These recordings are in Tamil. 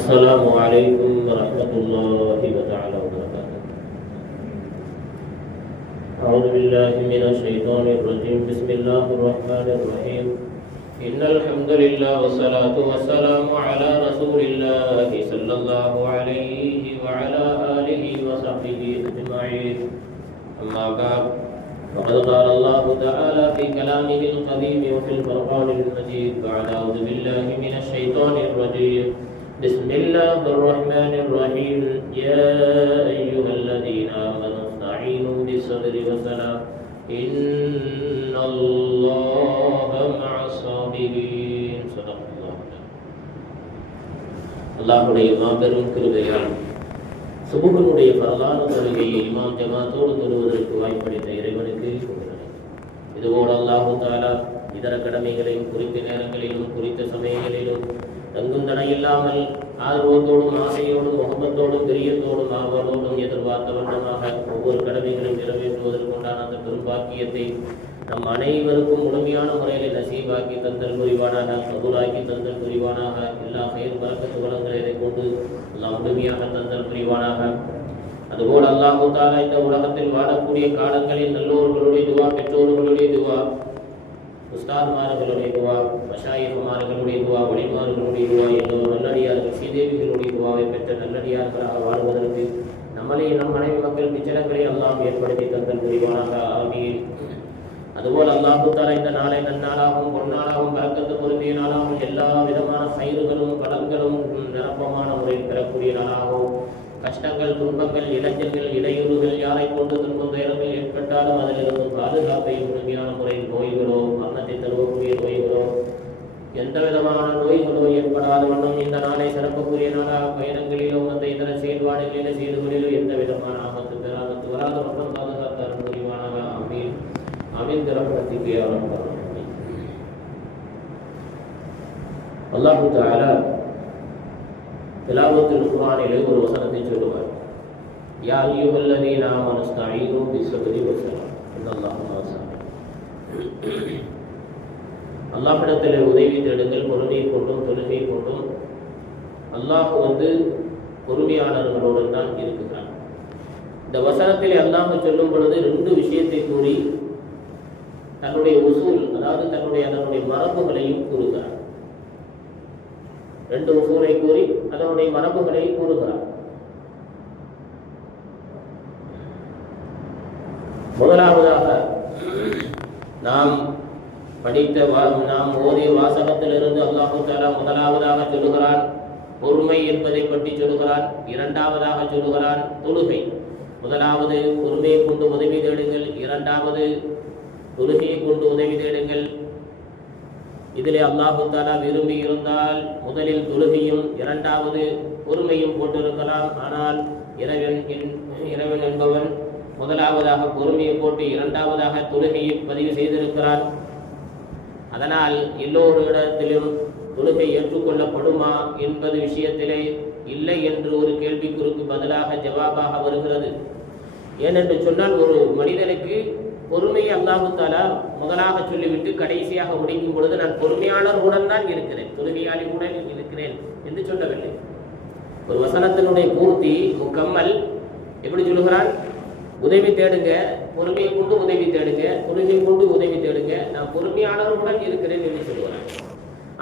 السلام عليكم ورحمة الله تعالى وبركاته. أعوذ بالله من الشيطان الرجيم. بسم الله الرحمن الرحيم. إن الحمد لله والصلاة والسلام على رسول الله صلى الله عليه وعلى آله وصحبه أجمعين. أما بعد، فقد قال الله تعالى في كلامه القديم وفي الفرقان المجيد بعد أعوذ بالله من الشيطان الرجيم. بسم الله الرحمن الرحيم. يا أيها الذين آمنوا استعينوا بالصبر والصلاة إن الله مع الصابرين. صدق الله. அல்லாஹ்வுடைய மாபெரும் கிருபையால் சுபுஹனுடைய பரலான தொழுகையை இமாம் ஜமாத்தோடு தொழுவதற்கு வாய்ப்பளித்த இறைவனுக்கு இதுபோல் அல்லாஹு தஆலா இதர கடமைகளையும் குறித்த நேரங்களிலும் குறித்த சமயங்களிலும் தங்கும் தடையில்லாமல் ஆர்வத்தோடும் ஆசையோடும் முகமத்தோடும் பிரியத்தோடும் ஆர்வத்தோடும் எதிர்பார்த்த வண்ணமாக ஒவ்வொரு கடமைகளையும் நிறைவேற்றுவதற்குண்டான அந்த பெரும்பாக்கியத்தை நம் அனைவருக்கும் முழுமையான முறையில் நசீபாக்கி தந்தல் புரிவானாக, கபூலாக்கி தந்தல் புரிவானாக. எல்லா பெயர் பறக்கத்து வளங்களை கொண்டு எல்லாம் முழுமையாக தந்தல் புரிவானாக. அதுபோல் அல்லாஹு தஆலா இந்த உலகத்தில் வாழக்கூடிய காலங்களில் நல்லோர்களுடைய துவா, பெற்றோர்களுடைய துவா, உஸ்தாத்மார்களுடைய துவா, மஷாயிஃப்மார்களுடைய துவா, வழிமார்களுடைய துவா, எல்லோரும் நல்லடியார்கள் ஸ்ரீதேவிகளுடைய துவாவை பெற்ற நல்லடியார்களாக வாழ்வதற்கு நம்மளே நம் மனைவி மக்கள் நிச்சயங்களை எல்லாம் ஏற்படுத்தி தந்தல் புரிவானாக. ஆமீன். அதுபோல் அல்லாஹு தஆலா இந்த நாளை நன்னாளாகவும் பொன்னாளாகவும் பரக்கத்து பொருந்திய நாளாகவும் எல்லா விதமான கயிறுகளும் பலன்களும் நிரப்பமான முறையில் பெறக்கூடிய நாளாகவும் கஷ்டங்கள் துன்பங்கள் இளைஞர்கள் இடையூறுகள் யாரை கொண்டு துன்பம் துயரங்கள் ஏற்பட்டாலும் அதிலிருந்து பாதுகாப்பையும் முழுமையான முறையில் நோய்களோ மரணத்தை தருவக்கூடிய நோய்களோ எந்த விதமான நோய்களோ ஏற்படாத வண்ணம் இந்த நாளை சிறப்புக்குரிய நாளாக பயணங்களிலோ அந்த இதர செயல்பாடுகளிலோ செயல்களிலோ எந்த விதமான ஆபத்து பெறாமத்து வராத வண்ணம் பாதுகாத்து அருள் புரிவானாக. ஆமீன். ஆமீன். திறப்பதற்கு அல்லாஹு தஆலா திலாவத்துல் குர்ஆனிலே ஒரு வசனத்தை சொல்லுவார். யா அய்யுஹல்லதீன ஆமனு ஸ்தஈனு பிஸ்ஸப்ரி வஸ்ஸலாத் இன்னல்லாஹு மஅஸ்-ஸாபிரீன். அல்லாஹ்விடத்திலே உதவி தேடுங்கள் பொறுமையை கொண்டும் தொழுகை கொண்டும். அல்லாஹ் பொறுமையாளர்களோடு தான் இருக்கிறார். இந்த வசனத்திலே அல்லாஹ் சொல்லும் பொழுது ரெண்டு விஷயத்தை கூறி தன்னுடைய உசூல், அதாவது அதனுடைய மரபுகளையும் கூறுகிறார். ரெண்டு உசூலை கூறி அதனுடைய மரபுகளை கூறுகிறார். முதலாவதாக நாம் ஓதிய வாசகத்திலிருந்து அல்லாஹு தஆலா முதலாவதாக சொல்லுகிறான் பொறுமை என்பதை பற்றி சொல்லுகிறான். இரண்டாவதாக சொல்லுகிறான் தொழுகை. முதலாவது பொறுமையை கொண்டு உதவி தேடுங்கள், இரண்டாவது தொழுகையை கொண்டு உதவி தேடுங்கள். இதிலே அல்லாஹு தஆலா விரும்பி இருந்தால் முதலில் தொழுகையும் இரண்டாவது பொறுமையும் போட்டிருக்கலாம். ஆனால் இறைவன் என்பவன் முதலாவதாக பொறுமையை போட்டு இரண்டாவதாக தொழுகையை பதிவு செய்திருக்கிறான். அதனால் எல்லோரிடத்திலும் தொழுகை ஏற்றுக்கொள்ளப்படுமா என்பது விஷயத்திலே இல்லை என்று ஒரு கேள்விக்குறிக்கு பதிலாக ஜவாபாக வருகிறது. ஏனென்று சொன்னால் ஒரு மனிதனுக்கு பொறுமையை அல்லாஹு தஆலா முதலாக சொல்லிவிட்டு கடைசியாக முடிக்கும் பொழுது நான் பொறுமையாளர்களுடன் தான் இருக்கிறேன், தொழுகையாளிகளுடன் இருக்கிறேன் என்று சொல்லவில்லை. ஒரு வசனத்தினுடைய பூர்த்தி முக்கம்மல் எப்படி சொல்லுகிறான்? உதவி தேடுங்க, பொறுமையை கொண்டு உதவி தேடுங்க, தொழுகை கொண்டு உதவி தேடுங்க, நான் பொறுமையாளர்களுடன் இருக்கிறேன் என்று சொல்லுகிறான்.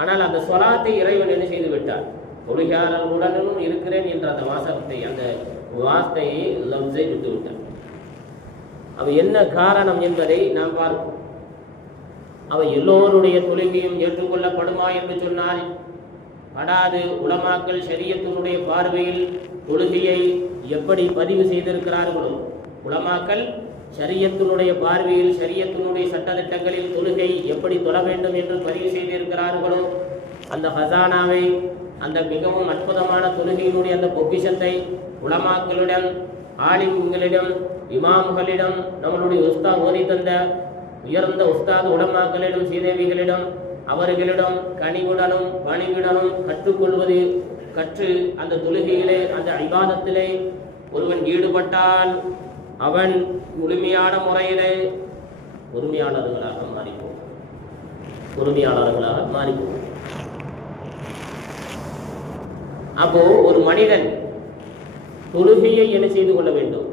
ஆனால் அந்த சொலாத்தை இறைவன் என்ன செய்து விட்டார்? தொழுகையாளர்களுடனும் இருக்கிறேன் என்ற அந்த வாசகத்தை, அந்த வார்த்தையை லவ்ஸை விட்டு விட்டார். அவை என்ன காரணம் என்பதை நாம் பார்ப்போம். அவை எல்லோருடைய தொழுகையும் ஏற்றுக்கொள்ளப்படுமா என்று சொன்னால் படாது. உலமாக்கள் ஷரியத்தினுடைய பார்வையில் தொழுகையை எப்படி பதிவு செய்திருக்கிறார்களோ, உலமாக்கள் ஷரியத்தினுடைய பார்வையில் ஷரியத்தினுடைய சட்டத்திட்டங்களில் தொழுகை எப்படி தொழ வேண்டும் என்று பதிவு செய்திருக்கிறார்களோ, அந்த ஹசானாவை, அந்த மிகவும் அற்புதமான தொழுகையினுடைய அந்த பொக்கிஷத்தை உலமாக்களிடம், ஆலிம்களிடம், இமாம்களிடம், நம்மளுடைய உஸ்தாத் ஓதி தந்த உயர்ந்த உஸ்தாத் உலமாக்களிடம், சீதேவிகளிடம், அவர்களிடம் கனிவுடனும் பணிவுடனும் கற்றுக்கொள்வது, கற்று அந்த தொழுகையிலே அந்த இபாதத்திலே ஒருவன் ஈடுபட்டால் அவன் முழுமையான முறையிலே பொறுமையாளர்களாக மாறிப்போம். அப்போ ஒரு மனிதன் தொழுகையை என்ன செய்து கொள்ள வேண்டும்?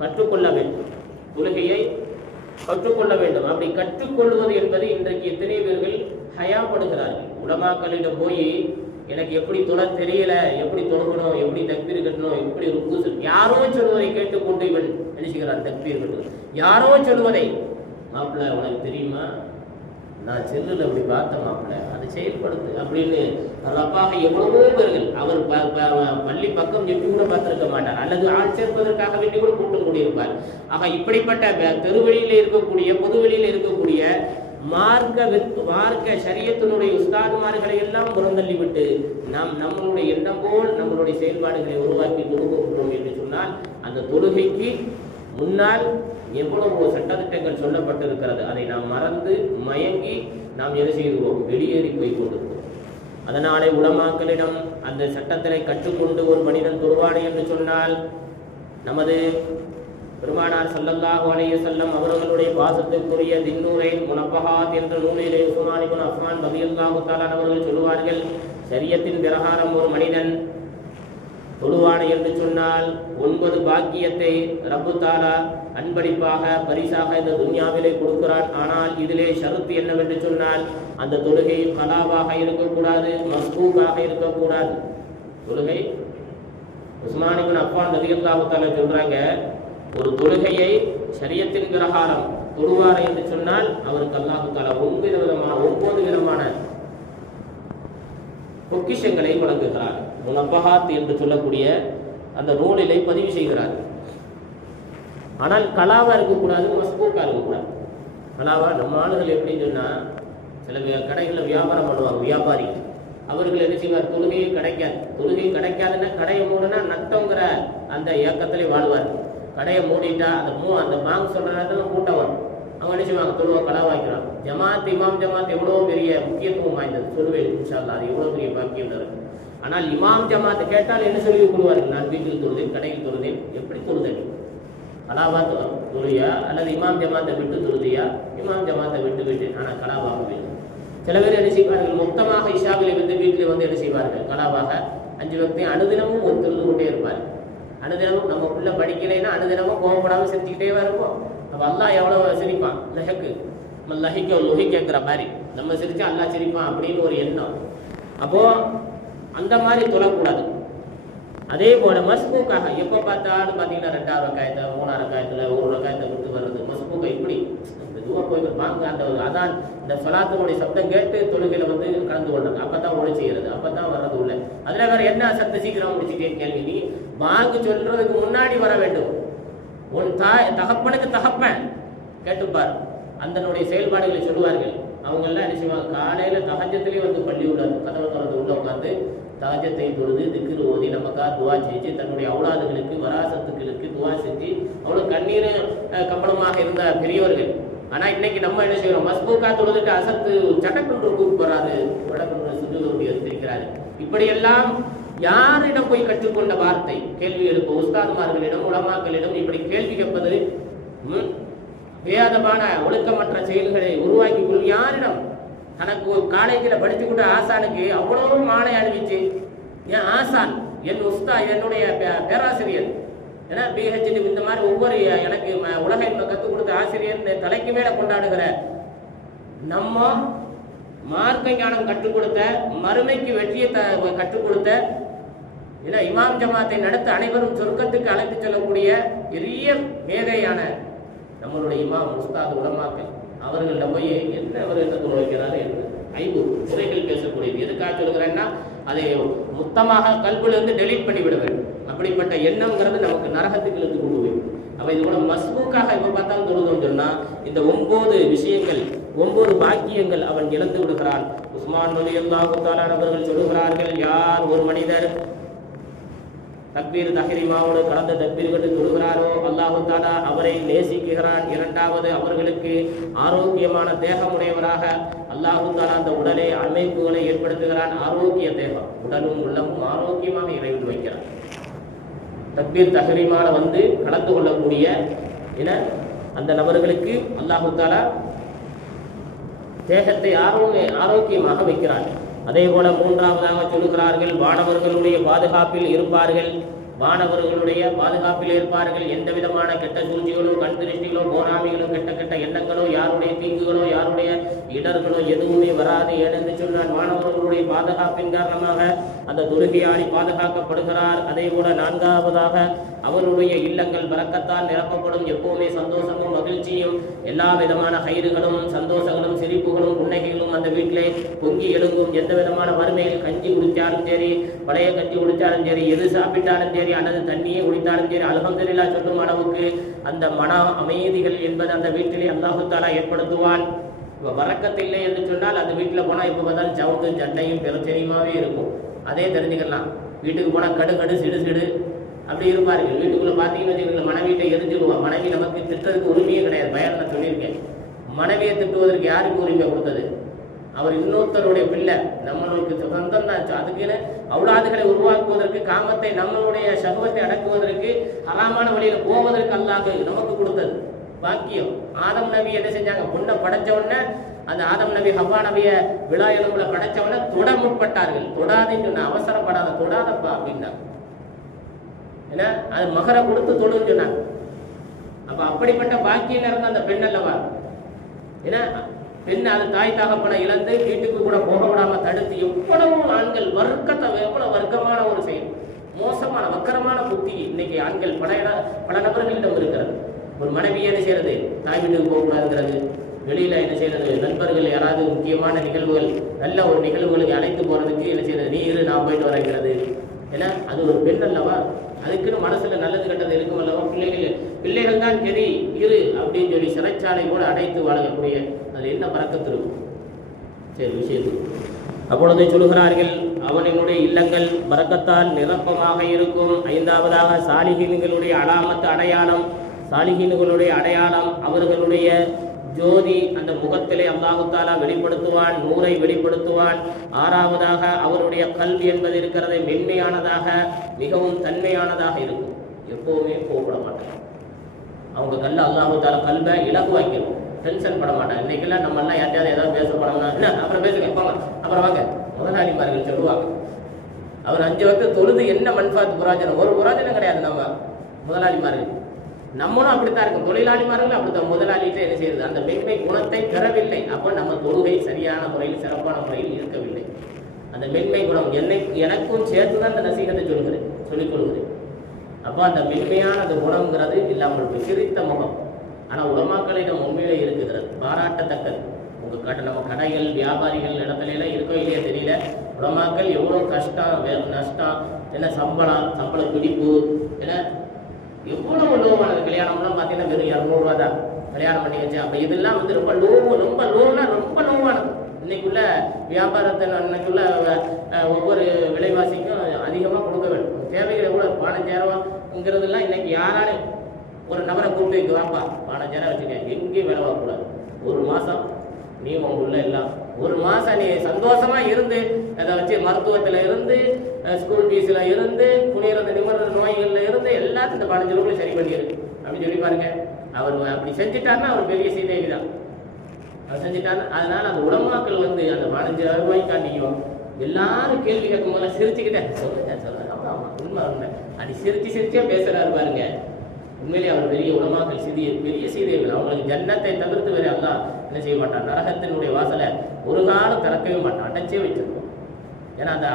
கற்றுக்கொள்ள வேண்டும். தொழுகையை கற்றுக்கொள்ள வேண்டும். அப்படி கற்றுக்கொள்வது என்பது இன்றைக்கு எத்தனை பேர்கள் ஹயாப்படுகிறார்கள். உலமாக்களிடம் போய் எனக்கு எப்படி தொழ தெரியல, எப்படி தொழுகணும், எப்படி தக்பீர் கட்டணும், எப்படி ருக்கு, யாரோ சொல்வதை கேட்டுக்கொண்டு இவன் நினைச்சுக்கிறான் தக்பீர் கட்டணும். யாரோ சொல்வதை, மாப்பிள்ள உனக்கு தெரியுமா, நான் செல்லுல அப்படி பார்த்தேன் மாப்பிள்ள, அதை செயல்படுத்து அப்படின்னு அப்பாக எவ்வளவோ பேர்கள் அவர் பள்ளி பக்கம் எட்டி கூட பார்த்திருக்க மாட்டார், அல்லது ஆள் சேர்ப்பதற்காக வேண்டி கூட கூட்டம் கூடியிருப்பார். ஆக இப்படிப்பட்ட தெருவழியில் இருக்கக்கூடிய பொதுவெளியில் இருக்கக்கூடிய மார்க்க ஷரியத்தினுடைய உஸ்தாதுமார்களை எல்லாம் புறந்தள்ளி விட்டு நாம் நம்மளுடைய எண்ணம் போல் நம்மளுடைய செயல்பாடுகளை உருவாக்கி தொழுகிறோம் என்று சொன்னால் அந்த தொழுகைக்கு முன்னால் எவ்வளவு சட்டத்திட்டங்கள் சொல்லப்பட்டிருக்கிறது, அதை நாம் மறந்து மயங்கி நாம் என்ன செய்கிறோம்? வெளியேறி போய் கொண்டிருக்கிறோம். அதனாலே உலமாக்களிடம் அந்த சட்டத்தினை கற்றுக்கொண்டு ஒரு மனிதன் தொழுவானே என்று சொன்னால் நமது பெருமானார் ஸல்லல்லாஹு அலைஹி வஸல்லம் அவர்களுடைய பாசத்துக்குரிய தின்னூரைன் முனப்பஹாத் என்ற நூலிலே உஸ்மான் இப்னு அஃபான் ரலியல்லாஹு தஆலா அவர்கள் சொல்வார்கள், ஷரியத்தின் பிரகாரம் ஒரு மனிதன் தொழுவானே என்று சொன்னால் 9 பாக்கியத்தை ரப்பு தஆலா அன்பளிப்பாக பரிசாக இந்த துன்யாவிலே கொடுக்கிறான். ஆனால் இதிலே ஷரத்து என்னவென்று சொன்னால் அந்த தொழுகை கலாவாக இருக்கக்கூடாது, மஸ்பூக்காக இருக்கக்கூடாது. தொழுகை உஸ்மான் இப்னு அஃபான் ரலியல்லாஹு தஆலா சொல்றாங்க, ஒரு தொழுகையை ஷரியத்தின் பிரகாரம் தொழுவார் என்று சொன்னால் அவருக்கு அல்லாஹ் தஆலா 9 விதமான பொக்கிஷங்களை வழங்குகிறார். முனப்பஹாத் என்று சொல்லக்கூடிய அந்த நூலிலை பதிவு செய்கிறார். ஆனால் கலாவா இருக்கக்கூடாது, மஸ்பூக்கா இருக்கக்கூடாது. கலாவா நம்ம ஆளுகள் எப்படின்னு சொன்னா சில கடைகளில் வியாபாரம் பண்ணுவாங்க, வியாபாரி அவர்கள் என்ன செய்வார்? தொழுகையே கிடைக்காது. தொழுகை கிடைக்காதுன்னா கடையை மூடனா நட்டங்கிற அந்த இயக்கத்திலே வாழ்வார். கடையை மூடிட்டா அந்த பாங்க் சொல்ற நேரத்தில் கூட்டம் வரும். அவங்க என்ன செய்வாங்க? தொழுவா கலாவாக்கிறாங்க. ஜமாத் இமாம் ஜமாத் எவ்வளோ பெரிய முக்கியத்துவம் வாய்ந்தது, சொல்லுவேன் இன்ஷா அல்லாஹ், அது எவ்வளோ பெரிய பாக்கியம் தரும். ஆனால் இமாம் ஜமாத் கேட்டால் என்ன சொல்லி கொள்வார்கள்? நான் வீட்டில் தொழுதேன், கடையில் தொழுதேன். எப்படி தொழுதேன்? கலாவா தொழுதியா அல்லது இமாம் ஜமாத்தை விட்டு தொழுதியா? இமாம் ஜமாத்தை விட்டு விட்டேன், ஆனால் கலாவாக வேண்டும். சில பேர் என்ன செய்வார்கள்? மொத்தமாக இஷாவிலே வந்து வீட்டில் வந்து என்ன செய்வார்கள்? கலாவாக 5 வக்தையும் அனுதினமும் ஒரு தொழுது கொண்டே இருப்பார். அனுதினமும் நம்ம உள்ள படிக்கலைன்னா அனுதினமும் கோவப்படாமல் சிரிச்சுக்கிட்டே இருப்போம். அப்போ அல்லாஹ் எவ்வளவு சிரிப்பான்? லொஹிக்கிற மாதிரி நம்ம சிரிச்சா அல்லாஹ் சிரிப்பான் அப்படின்னு ஒரு எண்ணம். அப்போ அந்த மாதிரி தொழக்கூடாது. அதே போல மஸ்பூக்காக எப்போ பார்த்தாலும் பார்த்தீங்கன்னா 2வது ரக்காயத்தை 3வது ரக்காயத்தில் 1 ரக்காயத்தை விட்டு வர்றது மஸ்பூக்கா. இப்படி மெதுவாக போய் வாங்க அந்த அதான் இந்த சொலாத்தினுடைய சப்தம் கேட்டு தொழுகையில் வந்து கலந்து கொள்றது, அப்போ தான் ஒளி செய்கிறது, அப்போ தான் வர்றது உள்ள. அதில் வேற என்ன சத்த சீக்கிரம் முடிச்சுட்டேன்னு கேள்வி. நீ வாங்க சொல்றதுக்கு முன்னாடி வர வேண்டும். உன் தகப்பனுக்கு தகப்பன் கேட்டுப்பார். அந்தனுடைய செயல்பாடுகளை சொல்லுவார்கள். அவங்க எல்லாம் என்ன செய்வாங்க? காலையில தஹஜ்ஜத்திலே வந்து பள்ளி உள்ள கதவை திறந்து உள்ள உட்காந்து தஹஜ்ஜத்தை தொழுது திக்ர் ஓதி நமக்கா துவா செஞ்சு தன்னுடைய அவுலாதுகளுக்கு வராசத்துக்களுக்கு துவா செஞ்சு அவ்வளோ கண்ணீர் கம்பளமாக இருந்த பெரியவர்கள். ஆனா இன்னைக்கு நம்ம என்ன செய்யறோம்? மஸ்பூக்கா தொழுதுட்டு அசத்து சட்டக்குன்று கூப்பிடுறாரு, வடக்குன்று சுஜூது எடுத்திருக்கிறாரு. இப்படியெல்லாம் யாரிடம் போய் கற்றுக்கொண்ட வார்த்தை? கேள்வி எழுப்ப உஸ்தாதுமார்களிடம் உலமாக்களிடம் இப்படி கேள்வி கேட்பது வேதமான ஒழுக்கமற்ற செயல்களை உருவாக்கி கொள். யாரிடம்? தனக்கு ஒரு காலேஜில் படித்துக்கொண்ட ஆசானுக்கு அவ்வளவு மாலை அணிவிச்சு, என் ஆசான், என் உஸ்தா, என்னுடைய பேராசிரியர், ஏன்னா பிஹெச்டி இந்த மாதிரி ஒவ்வொரு எனக்கு உலக கற்றுக் கொடுத்த ஆசிரியர் தலைக்கு மேல கொண்டாடுகிற நம்ம மார்க்க ஞானம் கற்றுக் கொடுத்த, மறுமைக்கு வெற்றியை கற்றுக் கொடுத்த, ஏன்னா இமாம் ஜமாத்தை நடத்த அனைவரும் சொர்க்கத்துக்கு அழைத்து செல்லக்கூடிய பெரிய மேதையான நம்மளுடைய இமாம் உஸ்தாது உலமாக்கள் அவர்களிடம் போய் என்ன அவர் என்ன வைக்கிறாரு என்று 5 குறைகள் பேசக்கூடியது. எதுக்காக சொல்கிறேன்னா அதை மொத்தமாக கல்விலிருந்து டெலீட் பண்ணி விட வேண்டும். அப்படிப்பட்ட எண்ணம்ங்கிறது நமக்கு நரகத்துக்கு இழுத்து கொண்டு போய். அப்போ இது கூட மஸ்பூக்காக எப்போ பார்த்தாலும் தொழுதுன்னு சொன்னால் இந்த 9 விஷயங்கள் 9 பாக்கியங்கள் அவன் இழந்து விடுகிறான். உஸ்மான் ரலியல்லாஹு தஆலா அவர்கள் சொல்லுகிறார்கள், யார் ஒரு மனிதர் தக்பீர் தஹ்ரீமாவோடு கலந்த தக்பீர்களை தொழுகிறாரோ அல்லாஹ் தஆலா அவரை நேசிக்கிறான். 2வது, அவர்களுக்கு ஆரோக்கியமான தேகமுடையவராக அல்லாஹ் தஆலா அந்த உடலை அமைப்புகளை ஏற்படுத்துகிறான். ஆரோக்கிய தேகம், உடலும் உள்ளமும் ஆரோக்கியமாக இறைவன் வைக்கிறான். தக்பீர் தஹ்ரீமால வந்து கலந்து கொள்ளக்கூடிய அந்த நபர்களுக்கு அல்லாஹ் தஆலா தேகத்தை ஆரோக்கியமாக வைக்கிறான். அதே போல மூன்றாவதாக சொல்லுகிறார்கள், வானவர்களுடைய பாதுகாப்பில் இருப்பார்கள். வானவர்களுடைய பாதுகாப்பில் இருப்பார்கள். எந்த விதமான கெட்ட சூழ்ச்சிகளோ, கண் திருஷ்டிகளோ, போராமைகளோ, கெட்ட கெட்ட எண்ணங்களோ, யாருடைய தீங்குகளோ, யாருடைய இடர்களோ எதுவுமே வராது. ஏனென்று சொன்னால் வானவர்களுடைய பாதுகாப்பின் காரணமாக அந்த தொழுகையாளி பாதுகாக்கப்படுகிறார். அதே போல நான்காவதாக அவருடைய இல்லங்கள் பரக்கத்தால் நிரப்பப்படும். எப்பவுமே சந்தோஷமும் மகிழ்ச்சியும் எல்லா விதமான கயிறுகளும் சந்தோஷங்களும் சிரிப்புகளும் புன்னகைகளும் அந்த வீட்டிலே பொங்கி எழுங்கும். எந்த விதமான வறுமையில் கஞ்சி குடித்தாலும் சரி, பழைய கஞ்சி குடித்தாலும் சரி, எது சாப்பிட்டாலும் சரி, அல்லது தண்ணியை குடித்தாலும் சரி, அல்ஹம்துலில்லாஹ் சொல்லும் அளவுக்கு அந்த மன அமைதிகள் என்பது அந்த வீட்டிலே அல்லாஹு தஆலா ஏற்படுத்துவான். இப்போ வரக்கத்தில்லை என்று சொன்னால் அந்த வீட்டில் போனால் எப்போ பார்த்தாலும் சவுண்டும் சண்டையும் பிரச்சனையுமாவே இருக்கும். அதே தெரிஞ்சுக்கலாம். வீட்டுக்கு போனால் கடு சிடு சிடு அப்படி இருப்பார்கள். வீட்டுக்குள்ளே பார்த்தீங்கன்னு வச்சுக்கோங்க, மனைவியிட்ட எரிஞ்சிடுவோம். மனைவி நமக்கு திட்டத்துக்கு உரிமையே கிடையாது. பயன் நான் சொல்லியிருக்கேன். மனைவியை திட்டுவதற்கு யாருக்கு உரிமை கொடுத்தது? அவர் இன்னொருத்தருடைய பிள்ளை, நம்மளுக்கு சொந்தம் தான். அதுக்குன்னு அவுலாதுகளை உருவாக்குவதற்கு, காமத்தை நம்மளுடைய சகவத்தை அடக்குவதற்கு, ஹராமான வழியில் போவதற்கு அல்லாஹ் நமக்கு கொடுத்தது பாக்கியம். ஆதம் நபி என்ன செஞ்சாங்க? பொண்ணை படைச்ச உடனே அந்த ஆதம் நபி ஹவ்வா நபிய விழா எலும்புல படைச்ச உடனே தொட முற்பட்டார்கள். தொடாதுன்னு சொன்ன, அவசரப்படாத, தொடாதப்பா அப்படின்னா. ஏன்னா அது மகரை கொடுத்து தொடுன்னு சொன்னாங்க. அப்ப அப்படிப்பட்ட பாக்கியம் இருந்த அந்த பெண் அல்லவா? ஏன்னா பெண் அது தாய் தகப்பனை இழந்து வீட்டுக்கு கூட போக விடாம தடுத்து எவ்வளவு ஆண்கள் எவ்வளவு வர்க்கமான ஒரு செயல், மோசமான வக்கரமான புத்தி இன்னைக்கு ஆண்கள் பல நபர்களிடம் இருக்கிறது. ஒரு மனைவி என்ன செய்யறது? தாய் வீட்டுக்கு போகக்கூடாதுங்கிறது. வெளியில என்ன செய்யறது? நண்பர்கள் யாராவது முக்கியமான நிகழ்வுகள், நல்ல ஒரு நிகழ்வுகளுக்கு அழைத்து போறதுக்கு என்ன செய்யறது? நீ இரு, நான் போயிட்டு வரங்கிறது. ஏன்னா அது ஒரு பெண் அல்லவா? அதுக்குன்னு மனசுல நல்லது கெட்டது இருக்கும் அல்லவா? பிள்ளைகள் தான் சரி இரு அப்படின்னு சொல்லி சிறைச்சாலை கூட அடைத்து வாழக்கூடிய அது என்ன பறக்கத்து இருக்கும்? சரி விஷயத்துக்கு அப்பொழுது சொல்லுகிறார்கள், அவனுடைய இல்லங்கள் பரக்கத்தால் நிரப்பமாக இருக்கும். ஐந்தாவதாக சாலிஹீன்களுடைய அலாமத்து அடையாளம். சாலிஹீன்களுடைய அடையாளம் அவர்களுடைய ஜோதி, அந்த முகத்திலே அல்லாஹு தஆலா வெளிப்படுத்துவான், நூரை வெளிப்படுத்துவான். ஆறாவதாக அவருடைய கல்வி என்பது இருக்கிறது மென்மையானதாக, மிகவும் தன்மையானதாக இருக்கும். எப்பவுமே கோபப்பட மாட்டாங்க. அவங்க அல்லாஹு தஆலா கல்வை இலகுவாக்கிடும். டென்ஷன் பட மாட்டாங்க. இன்னைக்கெல்லாம் நம்ம எல்லாம் யார்ட்டையாவது ஏதாவது பேச போனோம்னா, என்ன அப்புறம் பேசுங்க, போங்க, அப்புறம் வாங்க, முதலாளிமார்கள் சொல்லுவாங்க. அவர் 5 வக்து தொழுது என்ன மன்ஃபாத் புராஜனம்? ஒரு புராஜனம் கிடையாது. நம்ம முதலாளிமார்கள் நம்மளும் அப்படித்தான் இருக்கும். தொழிலாளிமார்கள் அப்படித்தான். முதலாளிகிட்ட என்ன செய்யுது? அந்த மென்மை குணத்தை பெறவில்லை. அப்போ நம்ம தொழுகை சரியான முறையில் சிறப்பான முறையில் இருக்கவில்லை. அந்த மென்மை குணம் எனக்கும் சேர்த்துதான் அந்த நசீகத்தை சொல்லிக் கொள்கிறேன். அப்போ அந்த மென்மையான அந்த குணம்ங்கிறது இல்லாமல் போய் சிரித்த முகம். ஆனால் உலமாக்களிடம் உண்மையிலே இருக்குகிறது, பாராட்டத்தக்கது. நம்ம கடைகள் வியாபாரிகள் இடத்துல எல்லாம் இருக்கோ இல்லையா தெரியல. உலமாக்கள் எவ்வளோ கஷ்டம் நஷ்டம், என்ன சம்பள பிடிப்பு, என்ன எவ்வளவு லோவானது. கல்யாணம்லாம் பார்த்தீங்கன்னா வெறும் 200 ரூபா தான் கல்யாணம் பண்ணி வச்சு. அப்போ இதெல்லாம் வந்து ரொம்ப லோனா ரொம்ப லோவானது. இன்னைக்குள்ள வியாபாரத்தை இன்னைக்குள்ள ஒவ்வொரு விலைவாசிக்கும் அதிகமாக கொடுக்க வேண்டும். தேவைகள் எவ்வளோ 15,000ங்கிறதுலாம் இன்னைக்கு யாராலும் ஒரு நபரை கூப்பிட்டு வைக்க வாப்பா 15,000 வச்சுக்க, எங்கேயும் வேலை வாங்கக்கூடாது. ஒரு மாதம் நீ உங்களுள்ள எல்லாம் ஒரு மாதம் நீ சந்தோஷமா இருந்து அதை வச்சு மருத்துவத்தில் இருந்து ஸ்கூல் ஃபீஸில் இருந்து குனிறது நிமிர்றது நோய்களில் இருந்து எல்லாத்தையும் இந்த 15 ரூபாய் சரி பண்ணியிருக்கு அப்படின்னு சொல்லி பாருங்க. அவர் அப்படி செஞ்சுட்டாருன்னா அவர் பெரிய சீதேவி தான். அவர் செஞ்சுட்டாரு. அதனால அந்த உலமாக்கள் வந்து அந்த 15,000 ரூபாய்க்காண்டியும் எல்லாரும் கேள்வி கேட்கும் போது சிரிச்சுக்கிட்டேன் சொல்லுங்க உண்மை அப்படி சிரிச்சே பேசுறாரு பாருங்க. உண்மையிலே அவர் பெரிய உலமாக்கள் பெரிய சீதைகள். அவங்களுக்கு ஜன்னத்தை தவிர்த்து வேறு அல்லாஹ் என்ன செய்ய மாட்டான்? நரகத்தினுடைய வாசலை ஒரு காலம் திறக்கவே மாட்டான், அடைச்சே வச்சிருக்கோம். ஏன்னா அந்த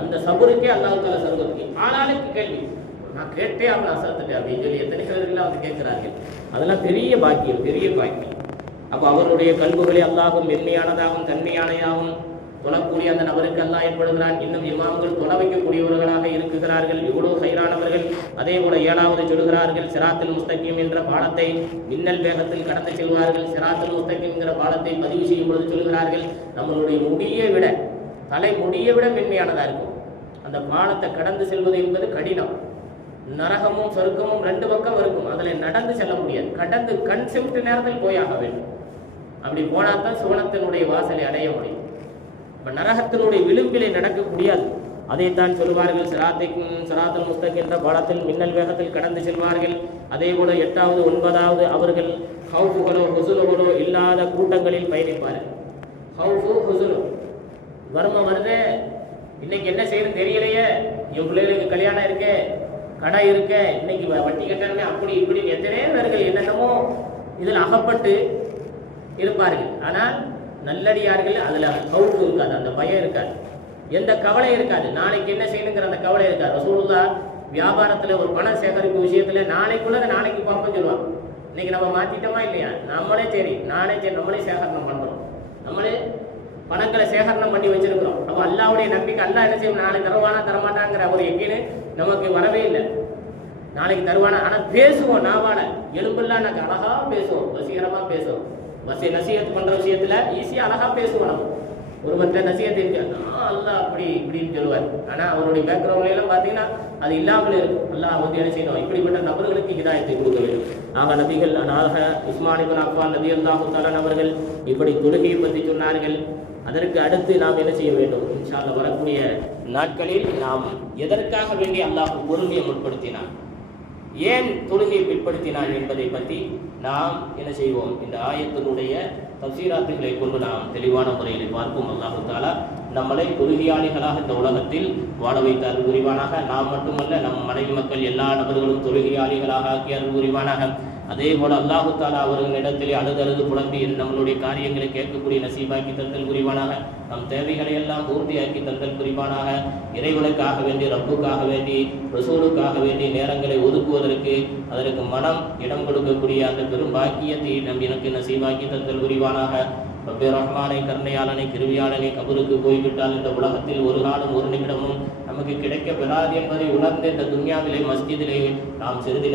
அந்த சபுருக்கே அல்லாஹ் தஆலா சொர்க்கத்துக்கு ஆளாளுக்கு கேள்வி. நான் கேட்டே அவனை அசத்துட்டேன் அப்படின்னு சொல்லி எத்தனை பேர்கள்லாம் வந்து கேட்கிறார்கள். அதெல்லாம் பெரிய பாக்கியம், பெரிய பாக்கியம். அப்போ அவருடைய கல்புகளை அல்லாஹும் மென்மையானதாகவும் தன்மையானதாகவும் தொழக்கூடிய அந்த நபருக்கு அல்லாஹ் ஏற்படுகிறான். இன்னும் இமாம்கள் தொழ வைக்கக்கூடியவர்களாக இருக்கிறார்கள், இவ்வளவு சைரானவர்கள். அதே போல 7வது சொல்கிறார்கள், சிராத்துல் முஸ்தகீம் என்ற பாலத்தை மின்னல் வேகத்தில் கடந்து செல்வார்கள். சிராத்துல் முஸ்தகீம் என்கிற பாலத்தை பதிவு செய்யும் பொழுது சொல்கிறார்கள், நம்மளுடைய தலை முடியை விட மென்மையானதாக இருக்கும். அந்த பாலத்தை கடந்து செல்வது என்பது கடினம். நரகமும் சொர்க்கமும் 2 பக்கம் இருக்கும். அதில் நடந்து செல்ல முடியாது. கடந்து கண் சிமிட்டு நேரத்தில் போயாக வேண்டும். அப்படி போனால்தான் சுவனத்தினுடைய வாசலை அடைய முடியும். நரகத்தினுடைய விளிம்பிலே நடக்க முடியாது. அதைத்தான் சொல்வார்கள், சிராத்துல் முஸ்தகீம் என்ற பாலத்தில் மின்னல் வேகத்தில் கடந்து செல்வார்கள். அதே போல 8வது 9வது அவர்கள் ஹவுஃபுகளோ ஹுசுனுகளோ இல்லாத கூட்டங்களில் பயணிப்பார்கள். ஹவுஃபு ஹுசுனு வறுமை வருது, இன்னைக்கு என்ன செய்யறது தெரியலையே, என் பிள்ளைகளுக்கு கல்யாணம் இருக்கு, கடை இருக்க, இன்னைக்கு வட்டி கட்டணமே, அப்படி இப்படி எத்தனையோ பேர்கள் என்னென்னமோ இதில் அகப்பட்டு இருப்பார்கள். ஆனால் நல்லடியார்கள் அதில் கவுப்பு இருக்காது, அந்த பயம் இருக்காது, எந்த கவலை இருக்காது, நாளைக்கு என்ன செய்யணுங்கிற அந்த கவலை இருக்காது. ரசூலுல்லாஹ் வியாபாரத்தில் ஒரு பண சேகரிப்பு விஷயத்தில் நாளைக்குள்ளதை நாளைக்கு பார்ப்போம் சொல்லுவாங்க. இன்னைக்கு நம்ம மாற்றிட்டோமா இல்லையா, நம்மளே சரி நம்மளே சேகரணம் பண்ணுறோம், நம்மளே பணங்களை சேகரணம் பண்ணி வச்சிருக்கிறோம். அப்போ அல்லாவுடைய நம்பிக்கை, அல்லா என்ன செய்யும், நாளைக்கு தருவானா தரமாட்டாங்கிற ஒரு எக்கின்னு நமக்கு வரவே இல்லை. நாளைக்கு தருவானா, ஆனால் பேசுவோம், நாவால எலும்பெல்லாம் நாங்கள் அழகா பேசுவோம், வசீகரமாக பேசுவோம். நசீகத் பண்ற விஷயத்துல ஈஸியா அழகா பேசுவோம். நம்ம ஒருவர்கிட்ட நசீகத் இருக்கு, அல்லா அப்படி இப்படின்னு சொல்லுவார், ஆனா அவருடைய பேக்ரவுண்ட்ல எல்லாம் பாத்தீங்கன்னா அது இல்லாமல் இருக்கும். அல்லாஹ் வந்து என்ன செய்யணும், இப்படிப்பட்ட நபர்களுக்கு ஹிதாயத்தை கொடுக்க வேண்டும். நாங்கள் நபிகள் உஸ்மான் இப்னு அஃபான் ரலியல்லாஹு தஆலா அவர்கள் இப்படி தொழுகையை பற்றி சொன்னார்கள். அதற்கு அடுத்து நாம் என்ன செய்ய வேண்டும், இன்ஷா அல்லாஹ் வரக்கூடிய நாட்களில் நாம் எதற்காக வேண்டி அல்லாஹ் பொறுமையை முற்படுத்தினான், ஏன் தொழுகையை பிற்படுத்தினான் என்பதை பற்றி நாம் என்ன செய்வோம், இந்த ஆயத்தினுடைய தஃசீராத்துகளை கொண்டு நாம் தெளிவான முறையில் பார்ப்போம். அல்லாஹு தஆலா நம்மளை தொழுகையாளிகளாக இந்த உலகத்தில் வாழ வைத்த அருள் புரிவானாக. நாம் மட்டுமல்ல, நம் மனைவி மக்கள் எல்லா நபர்களும் தொழுகையாளிகளாக ஆக்கி அருள் புரிவானாக. அதே போல அல்லாஹு தஆலா அவர்களிடத்திலே அழுது புலம்பி நம்மளுடைய காரியங்களை கேட்கக்கூடிய நசீபாக்கி தந்தல் புரிவானாக. நம் தேவைகளை எல்லாம் பூர்த்தியாக்கி தந்தல் புரிவானாக. இறைவனுக்காக வேண்டி, ரப்புக்காக வேண்டி, ரசூலுக்காக வேண்டி நேரங்களை ஒதுக்குவதற்கு, அதற்கு மனம் இடம் கொடுக்கக்கூடிய அந்த பெரும் பாக்கியத்தை நம் எனக்கு நசீபாக்கி தந்தல் புரிவானாக. ரப்பே ரஹ்மானை, கருணையாளனை, கிருவியாளனை, கபருக்கு போய்விட்டால் இந்த உலகத்தில் ஒரு காலம் ஒரு நிமிடமும் நமக்கு கிடைக்க பெறாது என்பதை உணர்ந்து இந்த துன்யாவிலே மஸ்ஜிதிலே நாம் சிறிது